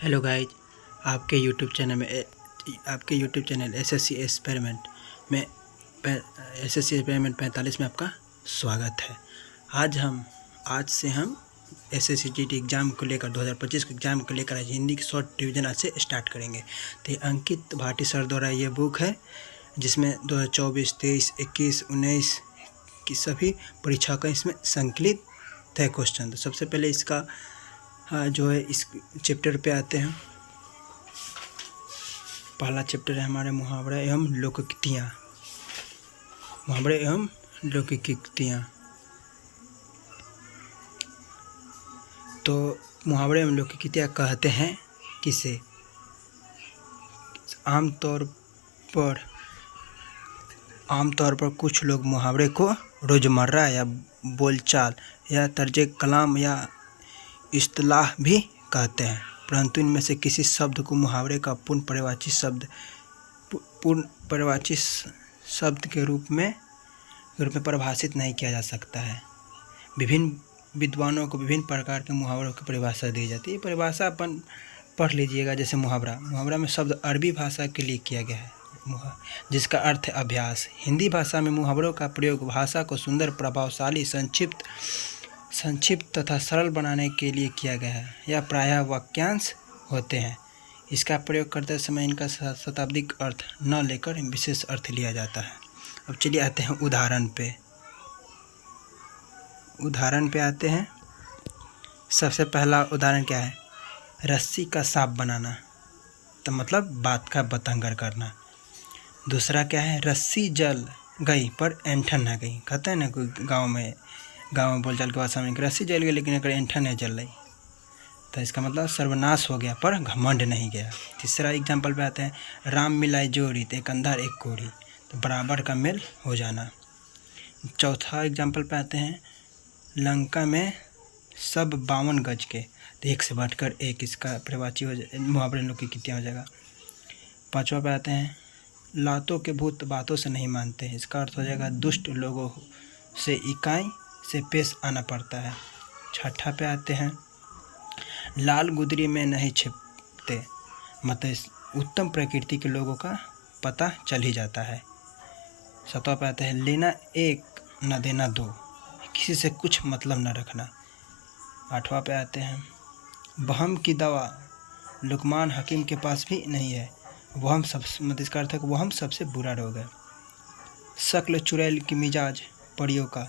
Hello guys, आपके YouTube channel में SSC experiment में एसएससी एक्सपेरिमेंट 45 में आपका स्वागत है। आज से हम एसएससी जीडी एग्ज़ाम को लेकर 2025 के एग्ज़ाम को लेकर आज हिंदी की शॉर्ट रिविजन आज से स्टार्ट करेंगे। तो ये अंकित भाटी सर द्वारा ये बुक है जिसमें 2024, 23, 21, 19 की सभी परीक्षा का इसमें संकलित है क्वेश्चन। तो सबसे पहले इसका जो है इस चैप्टर पे आते हैं। पहला चैप्टर है हमारे मुहावरा एवं लोकोक्तियाँ। मुहावरे एवं लोकोक्तियाँ। तो मुहावरे एवं लोकोक्तियाँ कहते हैं किसे? आमतौर पर कुछ लोग मुहावरे को रोज़मर्रा या बोलचाल या तर्ज कलाम या इस्तिलाह भी कहते हैं, परंतु इनमें से किसी शब्द को मुहावरे का पूर्ण परिभाषित शब्द के रूप में परिभाषित नहीं किया जा सकता है। विभिन्न विद्वानों को विभिन्न प्रकार के मुहावरों की परिभाषा दी जाती है। परिभाषा अपन पढ़ लीजिएगा। जैसे मुहावरा में शब्द अरबी भाषा के लिए किया गया है, जिसका अर्थ है अभ्यास। हिंदी भाषा में मुहावरों का प्रयोग भाषा को सुंदर, प्रभावशाली, संक्षिप्त तथा सरल बनाने के लिए किया गया है। यह प्रायः वाक्यांश होते हैं। इसका प्रयोग करते समय इनका शताब्दिक अर्थ न लेकर विशेष अर्थ लिया जाता है। अब चलिए आते हैं उदाहरण पे आते हैं। सबसे पहला उदाहरण क्या है? रस्सी का सांप बनाना, तो मतलब बात का बतंगर करना। दूसरा क्या है? रस्सी जल गई पर ऐंठन न गई। कहते हैं ना कोई गाँव में बोलचाल की भाषा में, रस्सी जल गई लेकिन अगर ऐंठन नहीं जल रही, तो इसका मतलब सर्वनाश हो गया पर घमंड नहीं गया। तीसरा एग्जाम्पल पे आते हैं। राम मिलाई जोड़ी तो एक अंधा एक कोढ़ी, तो बराबर का मेल हो जाना। चौथा एग्जाम्पल पे आते हैं। लंका में सब 52 गज के, तो एक से बढ़कर एक, इसका परिभाषी हो जाए मुहावरे लोग की कितना हो जाएगा। पाँचवा पे आते हैं। लातों के भूत बातों से नहीं मानते, इसका अर्थ हो जाएगा दुष्ट लोगों से इकाई से पेश आना पड़ता है। छठा पे आते हैं। लाल गुदरी में नहीं छिपते, मतलब उत्तम प्रकृति के लोगों का पता चल ही जाता है। सातवां पे आते हैं। लेना एक न देना दो, किसी से कुछ मतलब न रखना। आठवां पे आते हैं। वहम की दवा लुकमान हकीम के पास भी नहीं है, वहम मतलब इसका अर्थ है कि वहम सबसे बुरा रोग है। शक्ल चुड़ैल की मिजाज परियों का,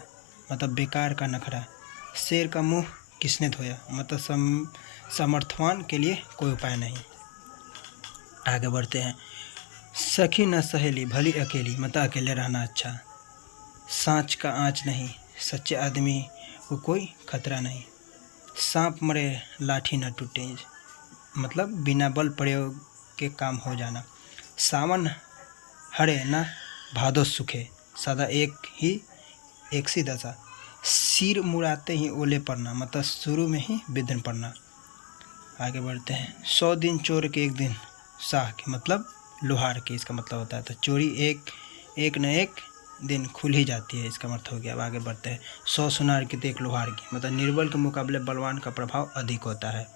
मतलब बेकार का नखरा। शेर का मुंह किसने धोया, मतलब समर्थवान के लिए कोई उपाय नहीं। आगे बढ़ते हैं। सखी न सहेली भली अकेली, मतलब अकेले रहना अच्छा। सांच का आँच नहीं, सच्चे आदमी को कोई खतरा नहीं। सांप मरे लाठी न टूटे, मतलब बिना बल प्रयोग के काम हो जाना। सावन हरे न भादो सूखे, सदा एक सी दशा। सिर मुड़ाते ही ओले पड़ना, मतलब शुरू में ही विघ्न पड़ना। आगे बढ़ते हैं। 100 दिन चोर के एक दिन साह के, मतलब लोहार के, इसका मतलब होता है। तो चोरी एक न एक दिन खुल ही जाती है, इसका मतलब हो गया। अब आगे बढ़ते हैं। 100 सुनार की तो एक लोहार की, मतलब निर्बल के मुकाबले बलवान का प्रभाव अधिक होता है।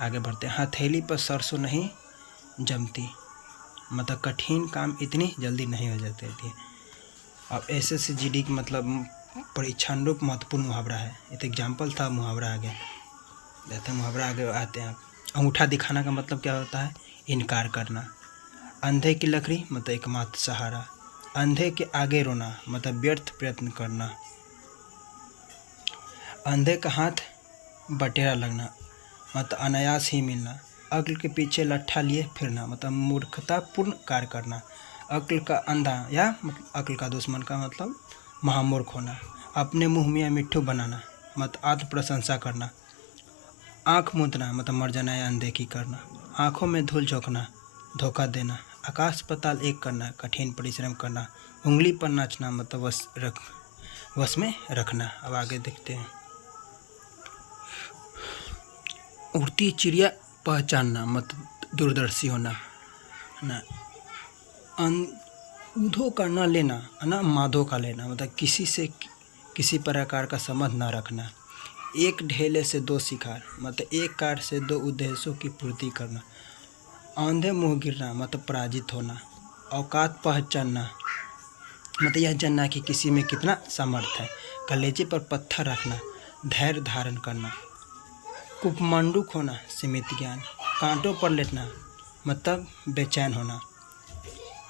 आगे बढ़ते हैं। हथेली पर सरसों नहीं जमती, मतलब कठिन काम इतनी जल्दी नहीं हो जाती थी। अब एसएससी जीडी की मतलब परीक्षानुरूप महत्वपूर्ण मुहावरा है। ये तो एग्जाम्पल था, मुहावरा आगे रहते हैं। मुहावरा आगे आते हैं। अंगूठा दिखाना का मतलब क्या होता है? इनकार करना। अंधे की लकड़ी, मतलब एकमात्र सहारा। अंधे के आगे रोना, मतलब व्यर्थ प्रयत्न करना। अंधे का हाथ बटेरा लगना, मतलब अनायास ही मिलना। अक्ल के पीछे लट्ठा लिए फिरना, मतलब मूर्खतापूर्ण कार्य करना। अक्ल का अंधा या मतलब अक्ल का दुश्मन का मतलब महामूर्ख होना। अपने मुँह में मिट्ठू बनाना, मतलब आत्म प्रशंसा करना। आँख मूंदना, मतलब मर जाना या अनदेखी करना। आँखों में धूल झोंकना, धोखा देना। आकाश पाताल एक करना, कठिन परिश्रम करना। उंगली पर नाचना, मतलब वश में रखना। अब आगे देखते हैं। उड़ती चिड़िया पहचानना, मतलब दूरदर्शी होना ना। ऊधों का न लेना ना माधो का लेना, मतलब किसी से किसी प्रकार का संबंध न रखना। एक ढेले से दो शिकार, मतलब एक कार से दो उद्देश्यों की पूर्ति करना। औंधे मुँह गिरना मतलब पराजित होना। औकात पहचानना मतलब यह जानना कि किसी में कितना सामर्थ्य है। कलेजे पर पत्थर रखना, धैर्य धारण करना। कुपमंडूक होना, सीमित ज्ञान। कांटों पर लेटना मतलब बेचैन होना।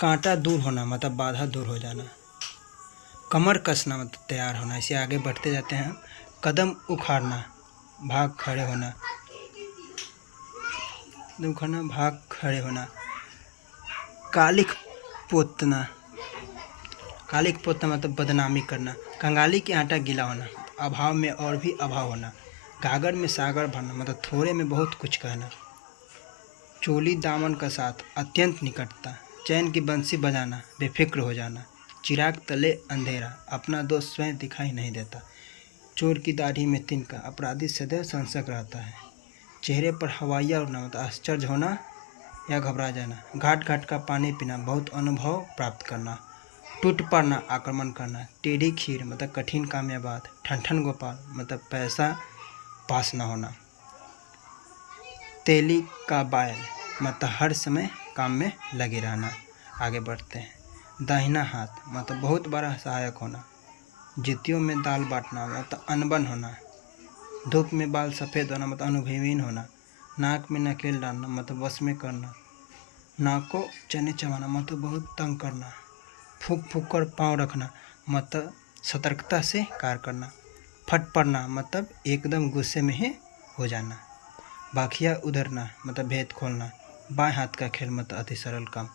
कांटा दूर होना मतलब बाधा दूर हो जाना। कमर कसना मतलब तैयार होना। इसे आगे बढ़ते जाते हैं। कदम उखाड़ना, भाग खड़े होना। कदम उखाड़ना, भाग खड़े होना। कालिख पोतना, कालिख पोतना मतलब बदनामी करना। कंगाली के आटा गीला होना, अभाव में और भी अभाव होना। गागर में सागर भरना मतलब थोड़े में बहुत कुछ कहना। चोली दामन का साथ, अत्यंत निकटता। चैन की बंसी बजाना, बेफिक्र हो जाना। चिराग तले अंधेरा, अपना दोस्त स्वयं दिखाई नहीं देता। चोर की दाढ़ी में तिनका, अपराधी सदैव संशक रहता है। चेहरे पर हवाइया उड़ना मतलब आश्चर्य होना या घबरा जाना। घाट घाट का पानी पीना, बहुत अनुभव प्राप्त करना। टूट पड़ना, आक्रमण करना। टेढ़ी खीर मतलब कठिन काम या बात। ठनठन गोपाल मतलब पैसा पास न होना। तेली का बैल मतलब हर समय काम में लगे रहना। आगे बढ़ते हैं। दाहिना हाथ मतलब बहुत बड़ा सहायक होना। जितियों में दाल बांटना मतलब अनबन होना। धूप में बाल सफ़ेद होना मतलब अनुभवहीन होना। नाक में नकेल डालना मतलब वश में करना। नाक को चने चबाना मतलब बहुत तंग करना। फूक फूक कर पाँव रखना मतलब सतर्कता से कार्य करना। फट पड़ना मतलब एकदम गुस्से में ही हो जाना। बाखिया उधरना मतलब भेद खोलना। बाएं हाथ का खेल मतलब अति सरल काम।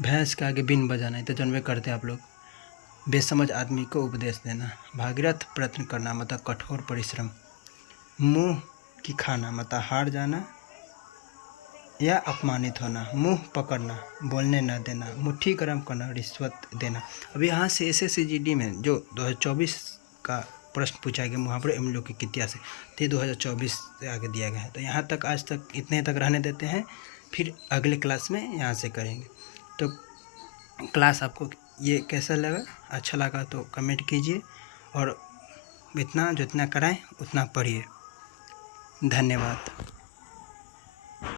भैंस के आगे बीन बजाना, तो जानबे करते आप लोग। बेसमझ आदमी को उपदेश देना। भागीरथ प्रयत्न करना मतलब कठोर परिश्रम। मुंह की खाना मतलब हार जाना या अपमानित होना। मुंह पकड़ना, बोलने न देना। मुट्ठी गर्म करना, रिश्वत देना। अब यहाँ से SSCGD में जो 2024 का प्रश्न पूछा गया मुहावरे एवं लोक कित्या से, तो ये 2024 से आगे दिया गया है। तो यहाँ तक आज तक इतने तक रहने देते हैं, फिर अगले क्लास में यहाँ से करेंगे। तो क्लास आपको ये कैसा लगा? अच्छा लगा तो कमेंट कीजिए, और जितना कराएं उतना पढ़िए। धन्यवाद।